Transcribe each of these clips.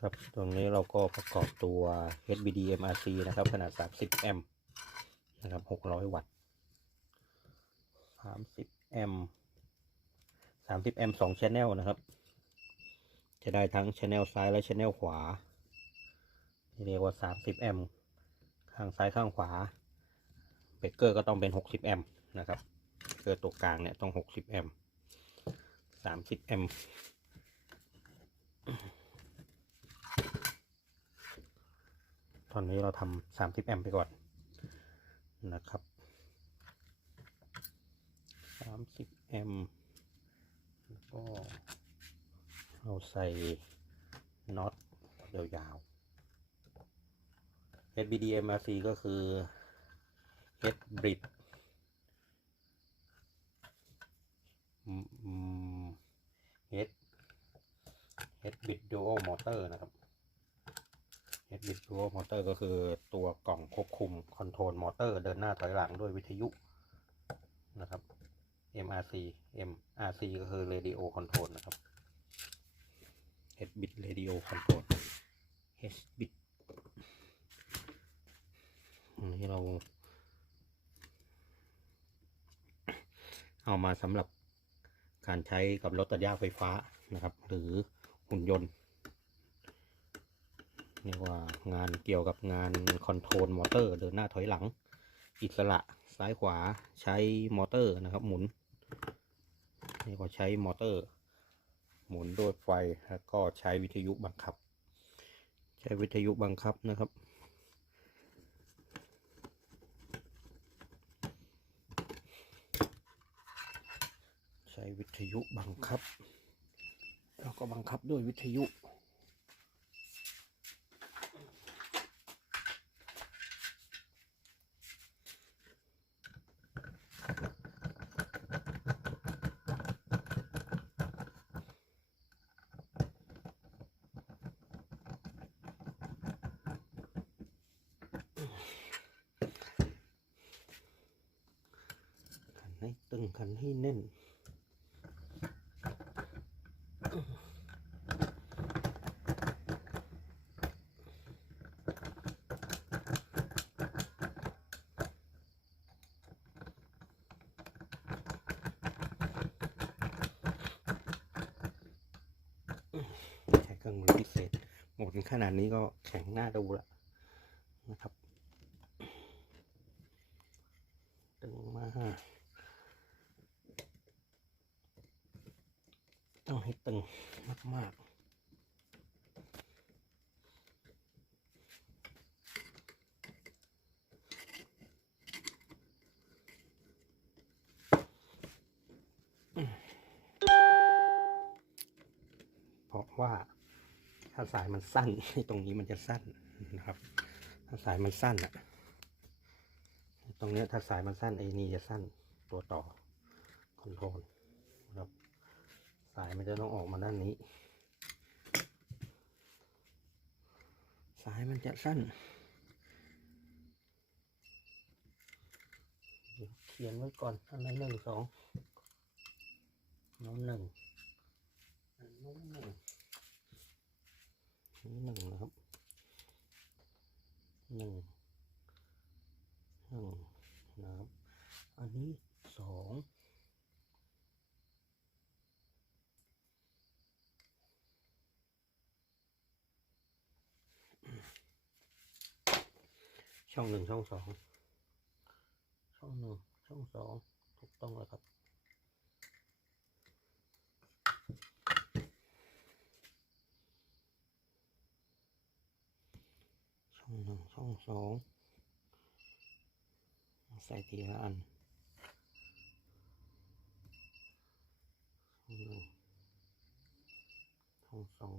ครับตรงนี้เราก็ประกอบตัว HBD MRC นะครับ ขนาด 30 แอมป์นะครับ 600 วัตต์ 30 แอมป์ 30 แอมป์2 channel นะครับ จะได้ทั้ง channel ซ้ายและ channel ขวา ที่เรียกว่า 30 แอมป์ ข้างซ้ายข้างขวา เบรกเกอร์ก็ต้องเป็น 60 แอมป์นะครับ เกอร์ตัวกลางเนี่ยต้อง 60 แอมป์ 30 แอมป์ ตอนนี้เราทำสามสิบแอมป์ไปก่อนนะครับสามสิบแอมป์แล้วก็เราใส่น็อตยาวๆ HBD MRC ก็คือ H Bridge อืมอืม Head Head Bridge Dual Motor นะครับ h b i t Dual Motor ก็คือตัวกล่องควบคุมคอนโทรลมอเตอร์เดินหน้าถอยหลังด้วยวิทยุนะครับ MRC MRC ก็คือ Radio Control นะครับ h b i t Radio Control h b i t อันนี้เรา เอามาสำหรับการใช้กับรถตัดหญ้าไฟฟ้านะครับ หรือ หุ่นยนต์เรียกว่างานเกี่ยวกับงานคอนโทรลมอเตอร์เดินหน้าถอยหลัง อิสระซ้ายขวาใช้มอเตอร์นะครับหมุนเรียกว่าใช้มอเตอร์ หมุนด้วยไฟแล้วก็ใช้วิทยุบังคับ ใช้วิทยุบังคับนะครับใช้วิทยุบังคับ เราก็บังคับด้วยวิทยุ ขันให้ตึงขันให้แน่น ใช้ เครื่องมือพิเศษหมดขนาดนี้ก็แข็งหน้าดูละนะครับ ตึงมาต้องให้ตึงมากๆ เพราะว่าถ้า สายมันสั้นตรงนี้มันจะสั้นนะครับ ถ้าสายมันสั้นอะตรงเนี้ยถ้าสายมันสั้นไอ้นี่จะสั้นตัวต่อคอนโทรลนะครับ สายมันจะต้องออกมาด้านนี้ สายมันจะสั้นเขียนไว้ก่อนอันนั้นหนึ่งสองน้องหนึ่งอันนู้นหนึ่ง นนี้หนึ่งนะครับหนึ่งหนึ่งนะครับ อันนี้สองช่องหนึ่งช่องสองช่องหนึ่งช่องสองถูกต้องแล้วครับ ช่อง หนึ่งช่องสองใส่ทีละอันหนึ่งช่องสอง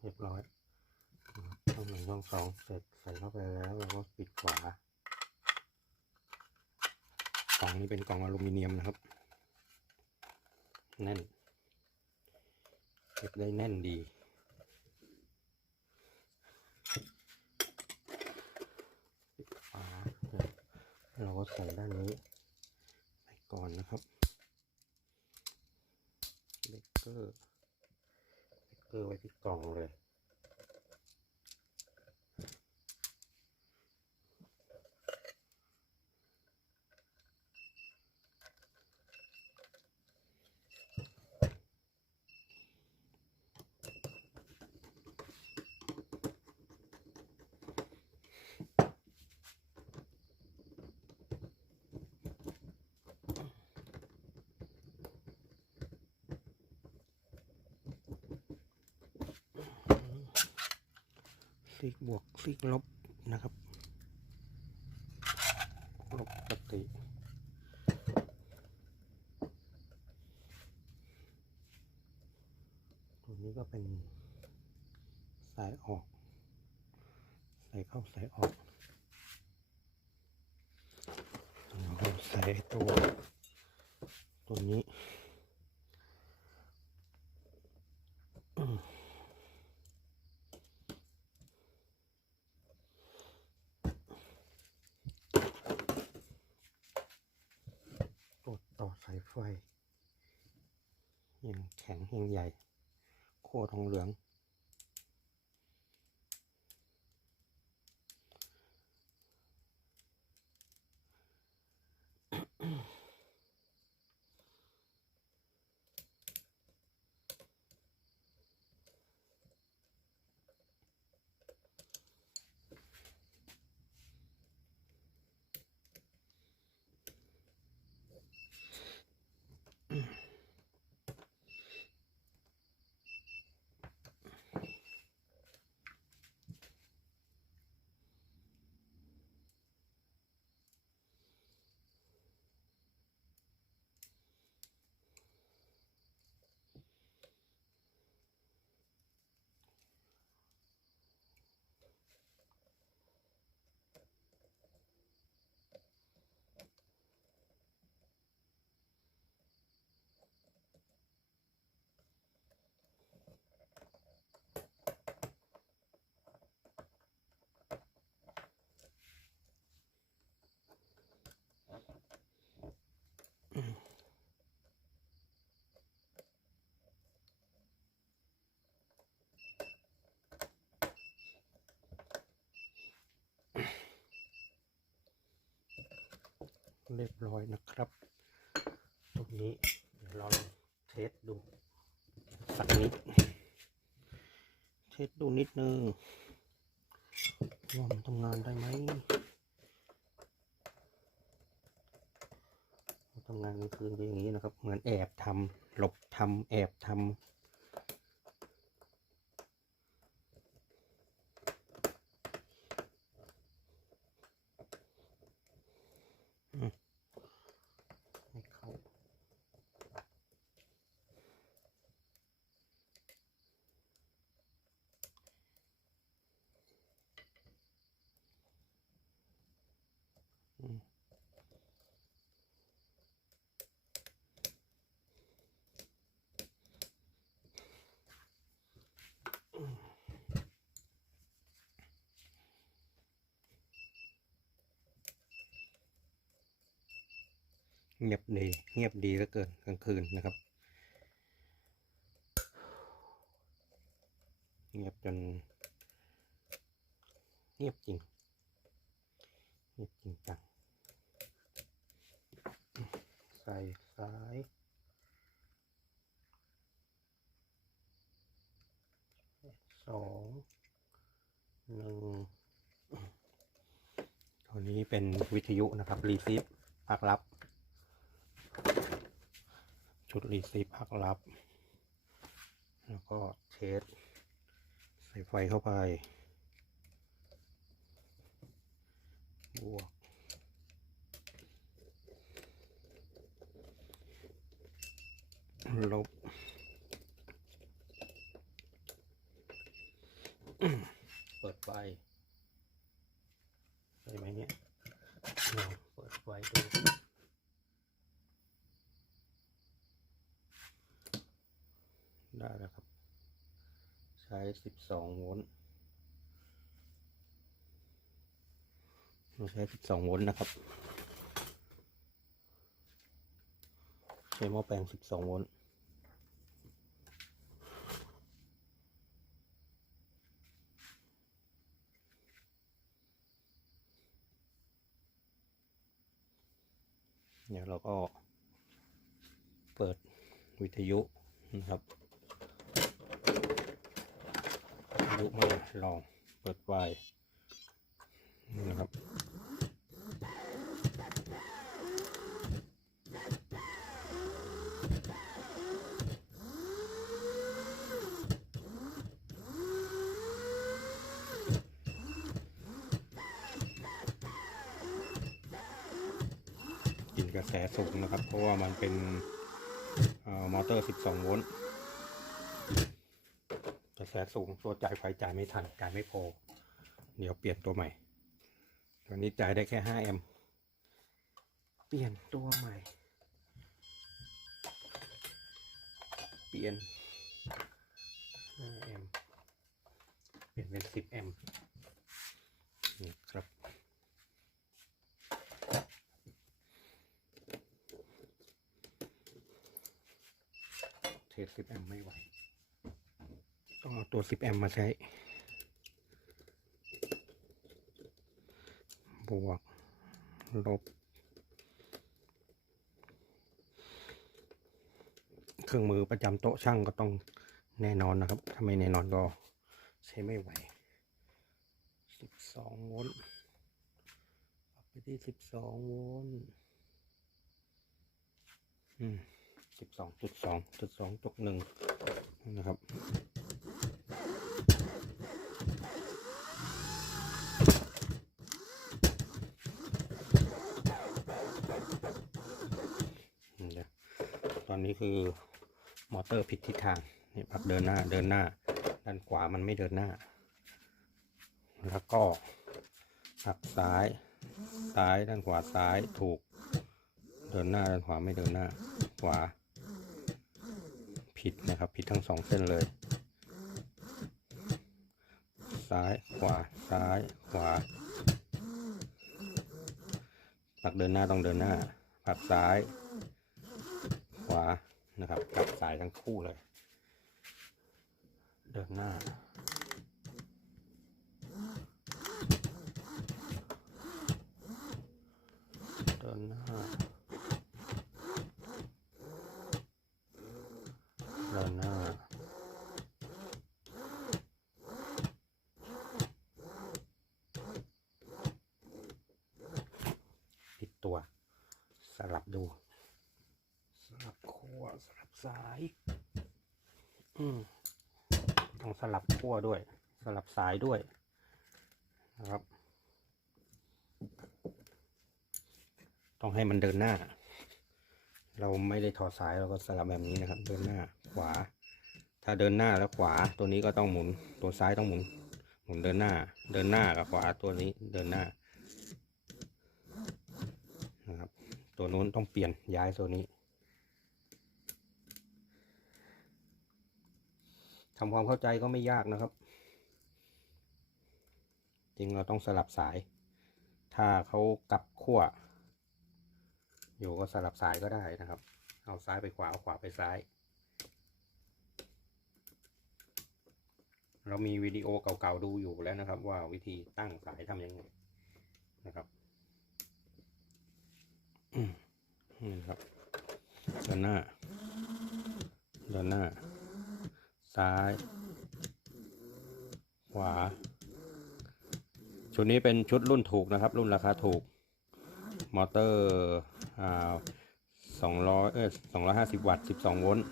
เรียบร้อย ช่องหนึ่งช่องสองเสร็จใส่เข้าไปแล้วเราก็ปิดฝากล่องนี้เป็นกล่องอลูมิเนียมนะครับ แน่นเก็บได้แน่นดีปิดฝาเราก็ใส่ด้านนี้ไปก่อนนะครับเบเกอร์เบเกอร์ไว้ที่กล่องเลย ซีกบวกซีกลบนะครับ ลบปกติตัวนี้ก็เป็นสายออกใส่เข้าสายออกแล้วก็ใส่ตัวนี้ กด ต่อยไฟยังแข็งยังใหญ่ โคตรทองเหลือง เรียบร้อยนะครับ ตรงนี้เดี๋ยวลองเทสดูสักนิด เทสดูนิดนึงว่ามันทำงานได้ไหมทำงานกลางคืนเป็นอย่างนี้นะครับ เหมือนแอบทำหลบทำแอบทำอืมไม่เข้า อืมเงียบดี เงียบดีเหลือเกินกลาง คืนนะครับเงียบจนเงียบจริงเงียบจริงจังใส่สายสองหนึ่งตัวนี้เป็นวิทยุนะครับ รีซีฟภาครับ ชุดรีซีฟภารับ แล้วก็เทสใส่ไฟเข้าไป บวก ลบ เปิดไฟได้ไหมเนี่ยลองเปิดไฟดู ได้แล้วครับ ใช้ 12 โวลต์เราใช้ 12 โวลต์นะครับ ใช้หม้อแปลง 12 โวลต์เนี่ยเราก็เปิดวิทยุนะครับ วิทยุมาลองเปิดไฟนี่นะครับกินกระแสสูงนะครับ เพราะว่ามันเป็นมอเตอร์ 12 โวลต์ สสูงตัวจ่ายไฟจ่ายไม่ทันจ่ายไม่พอ เดี๋ยวเปลี่ยนตัวใหม่ตัวนี้จ่ายได้แค่5แอมเปลี่ยนตัวใหม่ เปลี่ยน5แอมเปลี่ยนเป็น10แอมนี่ครับเทส10แอมไม่ไหว ต้องเอาตัว 10 แอมป์มาใช้ บวก ลบ เครื่องมือประจำโต๊ะช่างก็ต้องแน่นอนนะครับ ถ้าไม่แน่นอนก็ใช้ไม่ไหว 12 โวลต์ไปที่ 12 โวลต์อืม12.2จุด2จุดหนึ่งนะครับ อืมเดี๋ยวตอ นี้คือมอเตอร์ผิดทิศทางนี่ปรับเดินหน้าเดินหน้า ด้านขวามันไม่เดินหน้า แล้วก็หักซ้ายซ้ายด้านขวาซ้ายถูก เดินหน้าด้านขวาไม่เดินหน้า ขวา ผิดนะครับ ผิดทั้งสองเส้นเลย ซ้ายขวาซ้ายขวาผลักเดินหน้าต้องเดินหน้าผักซ้าย นะครับกลับสายทั้งคู่เลย เดินหน้า เดินหน้า เดินหน้า ผิดตัว สลับดู สลับขั้วสลับสาย อืม ต้องสลับขั้วด้วย สลับสายด้วยนะครับ ต้องให้มันเดินหน้า เราไม่ได้ถอดสายเราก็สลับแบบนี้นะครับ เดินหน้าขวา ถ้าเดินหน้าแล้วขวาตัวนี้ก็ต้องหมุน ตัวซ้ายต้องหมุน หมุนเดินหน้า เดินหน้ากับขวาตัวนี้เดินหน้านะครับ ตัวนู้นต้องเปลี่ยนย้ายตัวนี้ ทำความเข้าใจก็ไม่ยากนะครับ จริงเราต้องสลับสาย ถ้าเขากลับขั้วอยู่ก็สลับสายก็ได้นะครับ เอาซ้ายไปขวาเอาขวาไปซ้าย เรามีวิดีโอเก่าๆดูอยู่แล้วนะครับ ว่าวิธีตั้งสายทำยังไงนะครับนี่ครับเดินหน้าเดินหน้า ซ้าย ขวา ชุดนี้เป็นชุดรุ่นถูกนะครับ รุ่นราคาถูก มอเตอร์อ่าสองร้อยเออสองร้อยห้าสิบวัตต์สิบสองโวลต์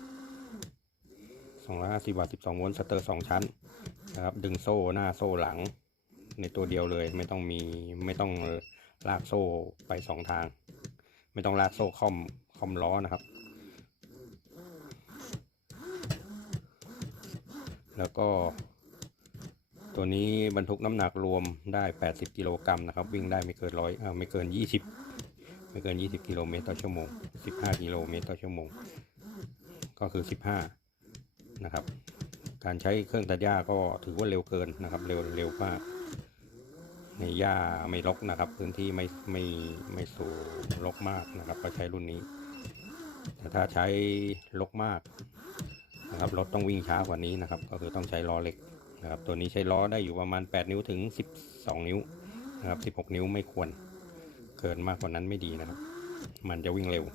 สองร้อยห้าสิบวัตต์สิบสองโวลต์สเตอร์สองชั้นนะครับ ดึงโซ่หน้าโซ่หลัง ในตัวเดียวเลยไม่ต้องมีไม่ต้องลากโซ่ไปสองทาง ไม่ต้องลากโซ่คอมคอมล้อนะครับ แล้วก็ ตัวนี้บรรทุกน้ำหนักรวมได้ 80 กิโลกรัมนะครับ วิ่งได้ไม่เกินร้อยอ่าไม่เกิน 20 ไม่เกิน 20 กิโลเมตรต่อชั่วโมง 15 กิโลเมตรต่อชั่วโมง ก็คือ 15 นะครับ การใช้เครื่องตัดหญ้าก็ถือว่าเร็วเกินนะครับ เร็วเร็วมากในหญ้าไม่รกนะครับ พื้นที่ไม่ไม่ไม่สูงรกมากนะครับ ก็ใช้รุ่นนี้ แต่ถ้าใช้รกมาก นะครับรถต้องวิ่งช้ากว่านี้นะครับ ก็คือต้องใช้ล้อเล็กนะครับ ตัวนี้ใช้ล้อได้อยู่ประมาณ 8 นิ้วถึง 12 นิ้วนะครับ 16 นิ้วไม่ควร เกินมากกว่านั้นไม่ดีนะครับ มันจะวิ่งเร็ว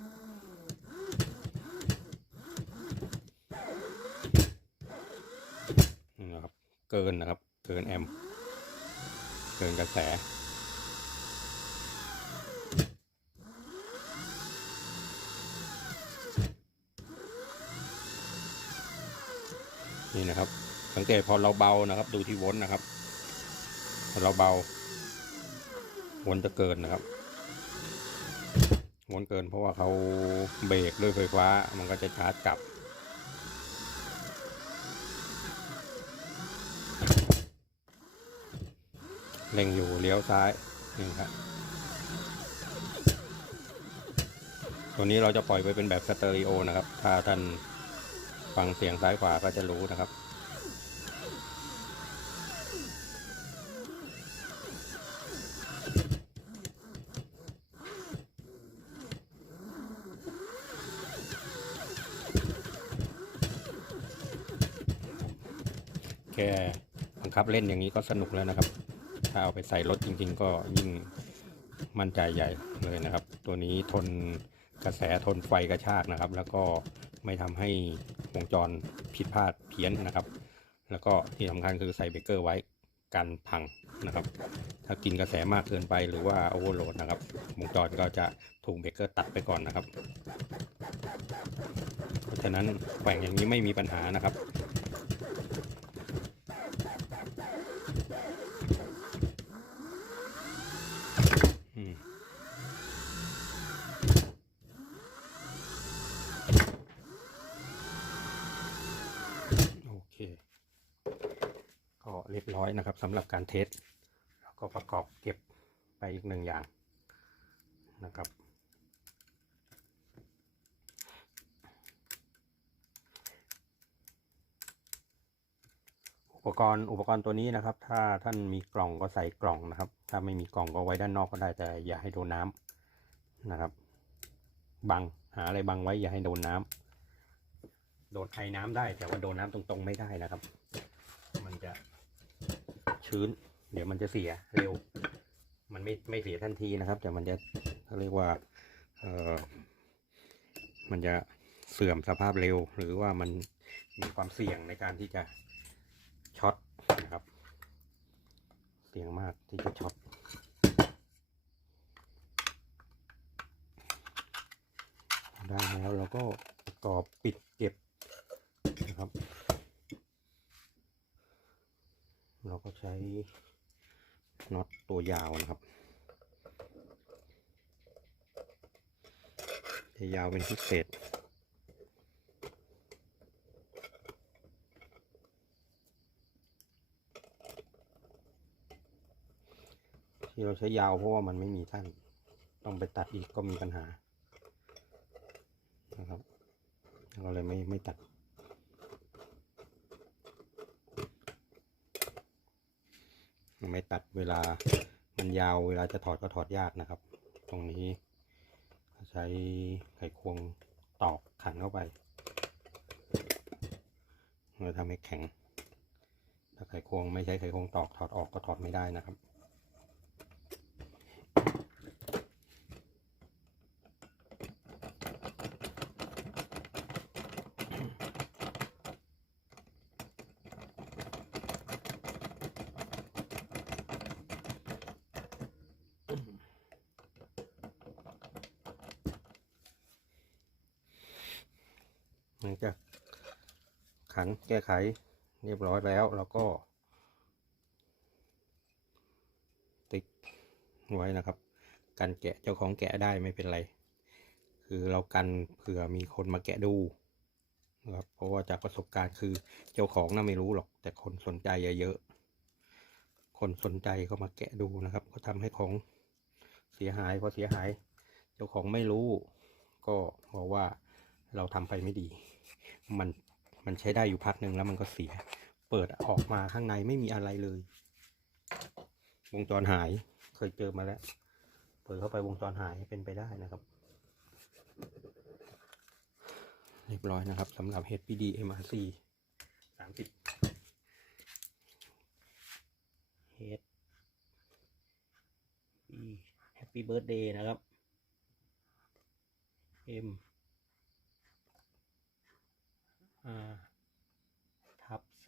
นะครับ เกินนะครับ เกินแอม เกินกระแส นี่นะครับ สังเกตพอเราเบานะครับ ดูที่วนนะครับพอเราเบาวนจะเกินนะครับวนเกินเพราะว่าเขาเบรกด้วยไฟฟ้ามันก็จะชาร์จกลับเล็งอยู่เลี้ยวซ้ายนี่ครับตัวนี้เราจะปล่อยไปเป็นแบบสเตอริโอนะครับ ถ้าท่าน ฟังเสียงซ้ายขวาก็จะรู้นะครับ แค่บังคับเล่นอย่างนี้ก็สนุกแล้วนะครับ ถ้าเอาไปใส่รถจริงๆ ก็ยิ่งมั่นใจใหญ่เลยนะครับ ตัวนี้ทนกระแสทนไฟกระชากนะครับ แล้วก็ไม่ทำให้ วงจรผิดพลาดเพี้ยนนะครับ แล้วก็ที่สำคัญคือใส่เบรกเกอร์ไว้กันพังนะครับ ถ้ากินกระแสมากเกินไปหรือว่าโอเวอร์โหลดนะครับวงจรก็จะถูกเบรกเกอร์ตัดไปก่อนนะครับ เพราะฉะนั้นแกว่งอย่างนี้ไม่มีปัญหานะครับ อืมโอเค ก็ เรียบร้อยนะครับสำหรับการเทสแล้วก็ประกอบเก็บไปอีกหนึ่งอย่างนะครับ อุปกรณ์อุปกรณ์ตัวนี้นะครับ ถ้าท่านมีกล่องก็ใส่กล่องนะครับ ถ้าไม่มีกล่องก็ไว้ด้านนอกก็ได้แต่อย่าให้โดนน้ำนะครับบังหาอะไรบังไว้อย่าให้โดนน้ำโดนไอน้ำได้แต่ว่าโดนน้ำตรงๆไม่ได้นะครับ มันจะ ชื้น เดี๋ยวมันจะเสียเร็ว มันไม่ไม่เสียทันทีนะครับ แต่มันจะเขาเรียกว่าเออมันจะเสื่อมสภาพเร็ว หรือว่ามันมีความเสี่ยงในการที่จะช็อตนะครับ เสี่ยงมากที่จะช็อตได้แล้วเราก็ประกอบปิดเก็บนะครับ เราก็ ใช้น็อตตัวยาวนะครับ จะยาวเป็นพิเศษที่เราใช้ยาวเพราะว่ามันไม่มีสั้นต้องไปตัดอีกก็มีปัญหานะครับ เราเลยไม่ไม่ตัด ไม่ตัดเวลามันยาวเวลาจะถอดก็ถอดยากนะครับ ตรงนี้ใช้ไขควงตอกขันเข้าไปเราทำให้แข็ง ถ้าไขควงไม่ใช้ไขควงตอกถอดออกก็ถอดไม่ได้นะครับ หลังจากขันแก้ไขเรียบร้อยแล้วเราก็ ติ๊กไว้นะครับ กันแกะเจ้าของแกะได้ไม่เป็นไร คือเรากันเผื่อมีคนมาแกะดูนะครับเพราะว่าจากประสบการณ์คือเจ้าของน่าไม่รู้หรอก แต่คนสนใจเยอะคนสนใจก็มาแกะดูนะครับ ก็ทำให้ของเสียหายพอเสียหาย เจ้าของไม่รู้ ก็บอกว่าเราทำไปไม่ดี มันมันใช้ได้อยู่พักหนึ่งแล้วมันก็เสีย เปิดออกมาข้างในไม่มีอะไรเลยวงจรหายเคยเจอมาแล้ว เปิดเข้าไปวงจรหายเป็นไปได้นะครับ เรียบร้อยนะครับสำหรับ HPD MRC สามสิบ H P Happy Birthday นะครับ M R ทับ C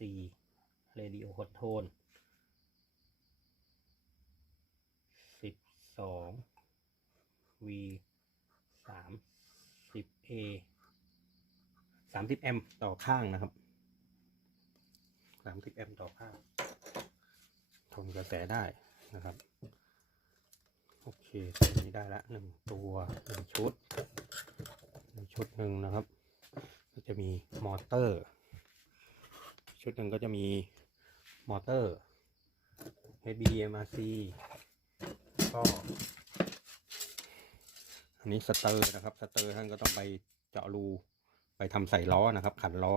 Radio Control สิบสอง V สามสิบ A สามสิบแอมป์ต่อข้างนะครับสามสิบแอมป์ต่อข้าง ทนกระแสได้นะครับ โอเคตัวนี้ได้ละหนึ่งตัวหนึ่งชุดหนึ่งชุดหนึ่งนะครับ จะมีมอเตอร์ ชุดหนึ่งก็จะมีมอเตอร์ HBDMRC ก็อันนี้สเตอร์นะครับสเตอร์ท่านก็ต้องไปเจาะรูไปทำใส่ล้อนะครับ ขันล้อ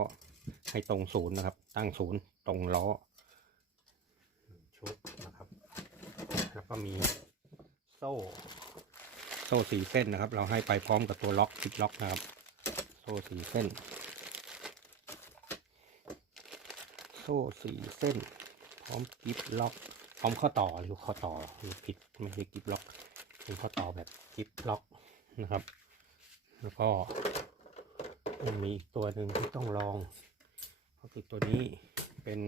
ให้ตรงศูนย์นะครับ ตั้งศูนย์ตรงล้อชุดนะครับ แล้วก็มีโซ่โซ่สี่เส้นนะครับ เราให้ไปพร้อมกับตัวล็อกคลิปล็อกนะครับ โซ่สี่เส้น โซ่สี่เส้น พร้อมกิฟล็อก พร้อมข้อต่อหรือข้อต่อหรือผิดไม่ใช่กิฟล็อก เป็นข้อต่อแบบกิฟล็อกนะครับ แล้วก็ยังมีอีกตัวหนึ่งที่ต้องลอง ก็คือตัวนี้เป็น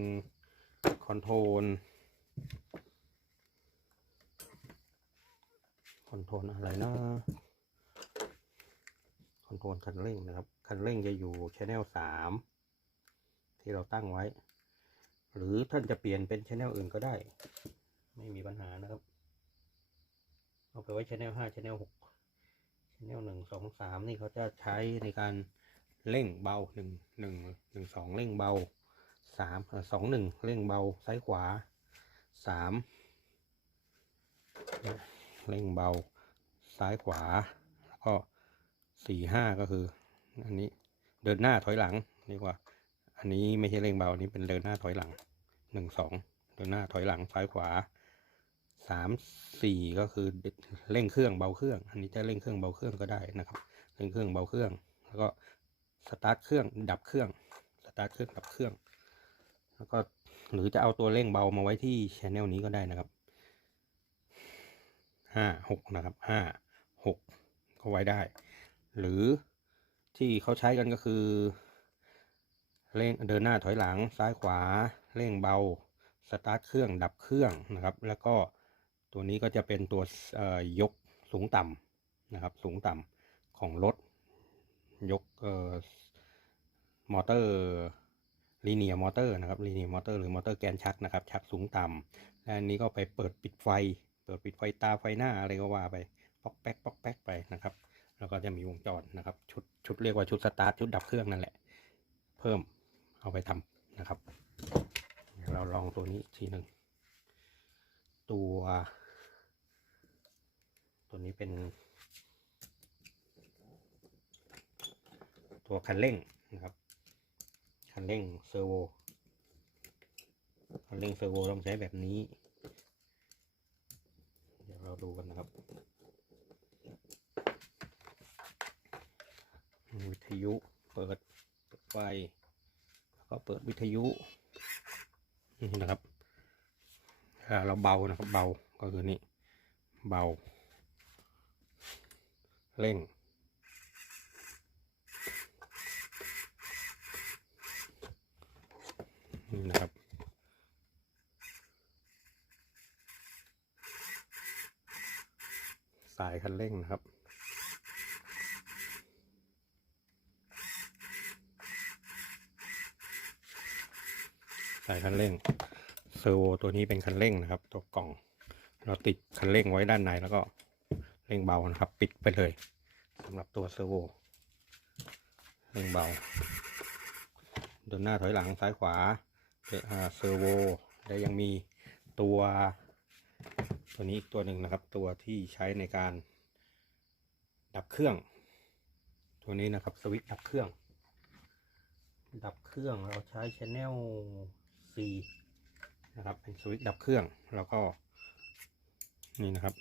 คอนโทรลคอนโทรลอะไรนะคอนโทรลคันเร่งนะครับ คันเร่งจะอยู่ชแนลสามที่เราตั้งไว้ หรือท่านจะเปลี่ยนเป็นชแนลอื่นก็ได้ ไม่มีปัญหานะครับ เอาไปไว้ชแนลห้าชแนลหกชแนลหนึ่งสองสามนี่เขาจะใช้ในการเร่งเบาหนึ่งหนึ่งหนึ่งสองเร่งเบาสามสองหนึ่งเร่งเบาซ้ายขวาสามเร่งเบาซ้ายขวา แล้วก็สี่ห้าก็คือ อันนี้เดินหน้าถอยหลังดีกว่า อันนี้ไม่ใช่เร่งเบาอันนี้เป็นเดินหน้าถอยหลัง หนึ่งสองเดินหน้าถอยหลังซ้ายขวาสามสี่ก็คือเร่งเครื่องเบาเครื่อง อันนี้จะเร่งเครื่องเบาเครื่องก็ได้นะครับเร่งเครื่องเบาเครื่อง แล้วก็สตาร์ทเครื่องดับเครื่องสตาร์ทเครื่องดับเครื่อง แล้วก็หรือจะเอาตัวเร่งเบามาไว้ที่ชแนลนี้ก็ได้นะครับห้าหกนะครับห้าหกก็ไว้ได้ หรือที่เขาใช้กันก็คือเร่งเดินหน้าถอยหลังซ้ายขวา เร่งเบาสตาร์ทเครื่องดับเครื่องนะครับ แล้วก็ตัวนี้ก็จะเป็นตัวยกสูงต่ำนะครับ สูงต่ำของรถ ยกออมอเตอร์ลีเนียมอเตอร์นะครับลีเนียมอเตอร์หรือมอเตอร์แกนชักนะครับ ชักสูงต่ำและอันนี้ก็ไปเปิดปิดไฟ เปิดปิดไฟตาไฟหน้าอะไรก็ว่าไปป๊อกแป๊กป๊อกแป๊กไปนะครับ แล้วก็จะมีวงจรนะครับ ชุดชุดเรียกว่าชุดสตาร์ทชุดดับเครื่องนั่นแหละ เพิ่มเอาไปทำนะครับ เราลองตัวนี้ทีหนึ่ง ตัว ตัวนี้เป็น ตัวคันเร่งนะครับ คันเร่งเซอร์โว คันเร่งเซอร์โวต้องใช้แบบนี้ เดี๋ยวเราดูกันนะครับ วิทยุเปิดไฟแล้วก็เปิดวิทยุ นี่นะครับถ้าเราเบานะครับเบาก็คือนี่เบา เร่ง นี่นะครับสายคันเร่งนะครับ สายคันเร่งเซอร์โวตัวนี้เป็นคันเร่งนะครับ ตัวกล่อง เราติดคันเร่งไว้ด้านในแล้วก็เร่งเบานะครับ ปิดไปเลยสำหรับตัวเซอร์โวเร่งเบาเดินหน้าถอยหลังซ้ายขวาเซอร์โวและยังมีตัวตัวนี้อีกตัวหนึ่งนะครับ ตัวที่ใช้ในการดับเครื่อง ตัวนี้นะครับสวิตช์ดับเครื่อง ดับเครื่องเราใช้ชแนล นะครับ เป็นสวิตช์ดับเครื่อง แล้วก็ นี่นะครับ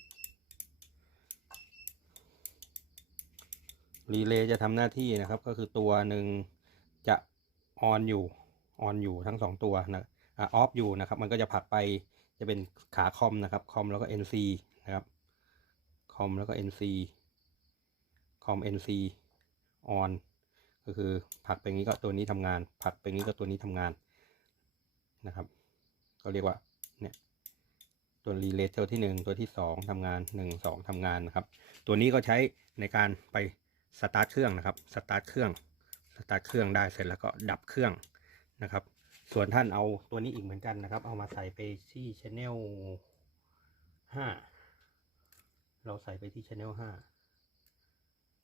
รีเลย์จะทำหน้าที่นะครับ ก็คือตัวหนึ่งจะออนอยู่ ออนอยู่ทั้งสองตัวนะออฟอยู่นะครับ มันก็จะผลักไปจะเป็นขาคอมนะครับ คอมแล้วก็ NC นะครับ คอมแล้วก็ NC คอม NC on ก็คือผลักไปงี้ก็ตัวนี้ทำงานผลักไปงี้ก็ตัวนี้ทำงาน นะครับ ก็เรียกว่าเนี่ยตัวรีเลย์ตัวที่หนึ่งตัวที่สองทำงานหนึ่งสองทำงานนะครับ ตัวนี้ก็ใช้ในการไปสตาร์ทเครื่องนะครับสตาร์ทเครื่องสตาร์ทเครื่องได้เสร็จแล้วก็ดับเครื่องนะครับ ส่วนท่านเอาตัวนี้อีกเหมือนกันนะครับ เอามาใส่ไปที่ช anel ห้าเราใส่ไปที่ช anel ห้า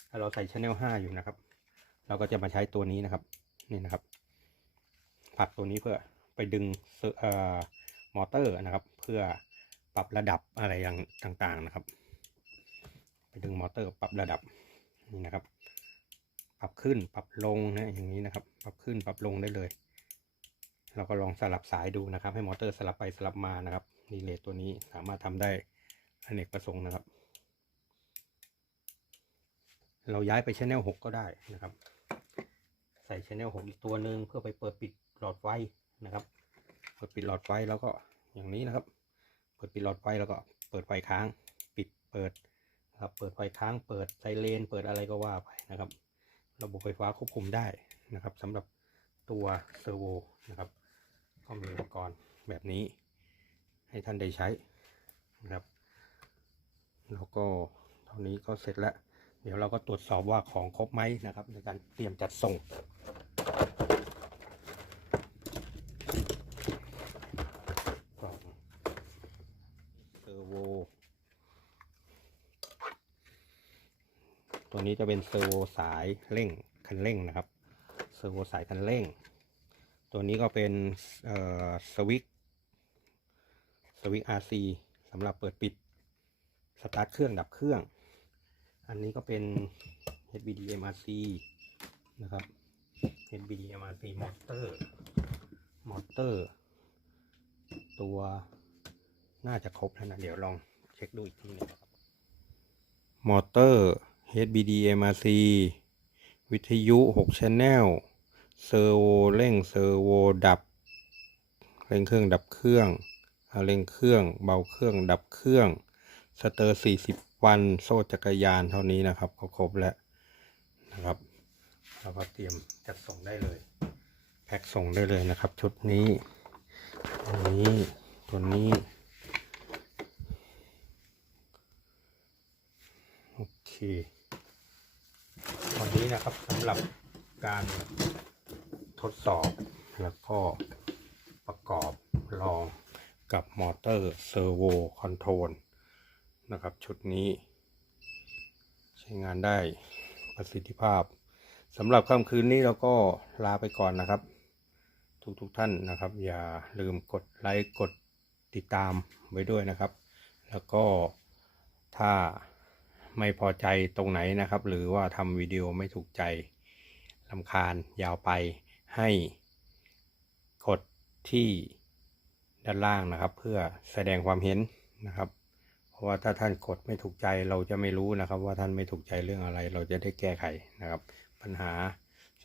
ถ้าเราใส่ช anel ห้าอยู่นะครับ เราก็จะมาใช้ตัวนี้นะครับ นี่นะครับ ผักตัวนี้เพื่อ ไปดึงเซอร์มอเตอร์นะครับ เพื่อปรับระดับอะไรอย่างต่างๆนะครับ ไปดึงมอเตอร์ปรับระดับนี่นะครับ ปรับขึ้นปรับลงนะอย่างนี้นะครับ ปรับขึ้นปรับลงได้เลย เราก็ลองสลับสายดูนะครับ ให้มอเตอร์สลับไปสลับมานะครับรีเลย์ตัวนี้สามารถทำได้อเนกประสงค์นะครับ เราย้ายไปช anel 6ก็ได้นะครับ ใส่ channel 6อีกตัวหนึ่งเพื่อไปเปิดปิดหลอดไฟ นะครับเปิดปิดหลอดไฟแล้วก็อย่างนี้นะครับ เปิดปิดหลอดไฟแล้วก็เปิดไฟค้างปิดเปิดนะครับเปิดไฟค้างเปิดไซเรนเปิดอะไรก็ว่าไปนะครับ ระบบไฟฟ้าควบคุมได้นะครับสำหรับตัวเซอร์โวนะครับก็มีอุปกรณ์แบบนี้ ให้ท่านได้ใช้นะครับแล้วก็เท่านี้ก็เสร็จแล้ว เดี๋ยวเราก็ตรวจสอบว่าของครบไหมนะครับในการเตรียมจัดส่ง กล่องเซอร์โว ตัว นี้จะเป็นเซอร์โวสายเร่งคันเร่งนะครับ เซอร์โวสายคันเร่ง ตัวนี้ก็เป็นสวิตสวิตช์ RC สำหรับเปิดปิดสตาร์ทเครื่องดับเครื่อง อันนี้ก็เป็น HBD MRC นะครับ HBD MRC มอเตอร์ มอเตอร์ ตัวน่าจะครบแล้วนะ เดี๋ยวลองเช็คดูอีกทีนึงนะครับ มอเตอร์ HBD MRC วิทยุ 6 Channel เซอร์โวเร่งเซอร์โวดับ เร่งเครื่องดับเครื่อง เร่งเครื่องเบาเครื่องดับเครื่อง สเตอร์ 40 วัน โซ่จักรยานเท่านี้นะครับก็ครบแล้วนะครับเราก็เตรียมจัดส่งได้เลย แพ็คส่งได้เลยนะครับ ชุดนี้ตัวนี้ตัวนี้ โอเค นี้นะครับสำหรับการทดสอบแล้วก็ประกอบลองกับมอเตอร์เซอร์โวคอนโทรลนะครับชุดนี้ ใช้งานได้ประสิทธิภาพสำหรับค่ำคืนนี้เราก็ลาไปก่อนนะครับ ทุกๆทท่านนะครับ อย่าลืมกดไลค์กดติดตามไว้ด้วยนะครับ แล้วก็ถ้า ไม่พอใจตรงไหนนะครับ หรือว่าทำวิดีโอไม่ถูกใจลำคาญยาวไปให้กดที่ด้านล่างนะครับ เพื่อแสดงความเห็นนะครับ เพราะว่าถ้าท่านกดไม่ถูกใจเราจะไม่รู้นะครับ ว่าท่านไม่ถูกใจเรื่องอะไร เราจะได้แก้ไขนะครับ ปัญหา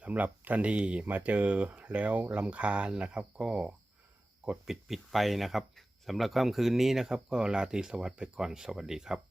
สำหรับท่านที่มาเจอแล้วลำคาญนะครับ ก็กดปิดปิดไปนะครับสำหรับค่ำคืนนี้นะครับ ก็ลาตีสวัสดิ์ไปก่อนสวัสดีครับ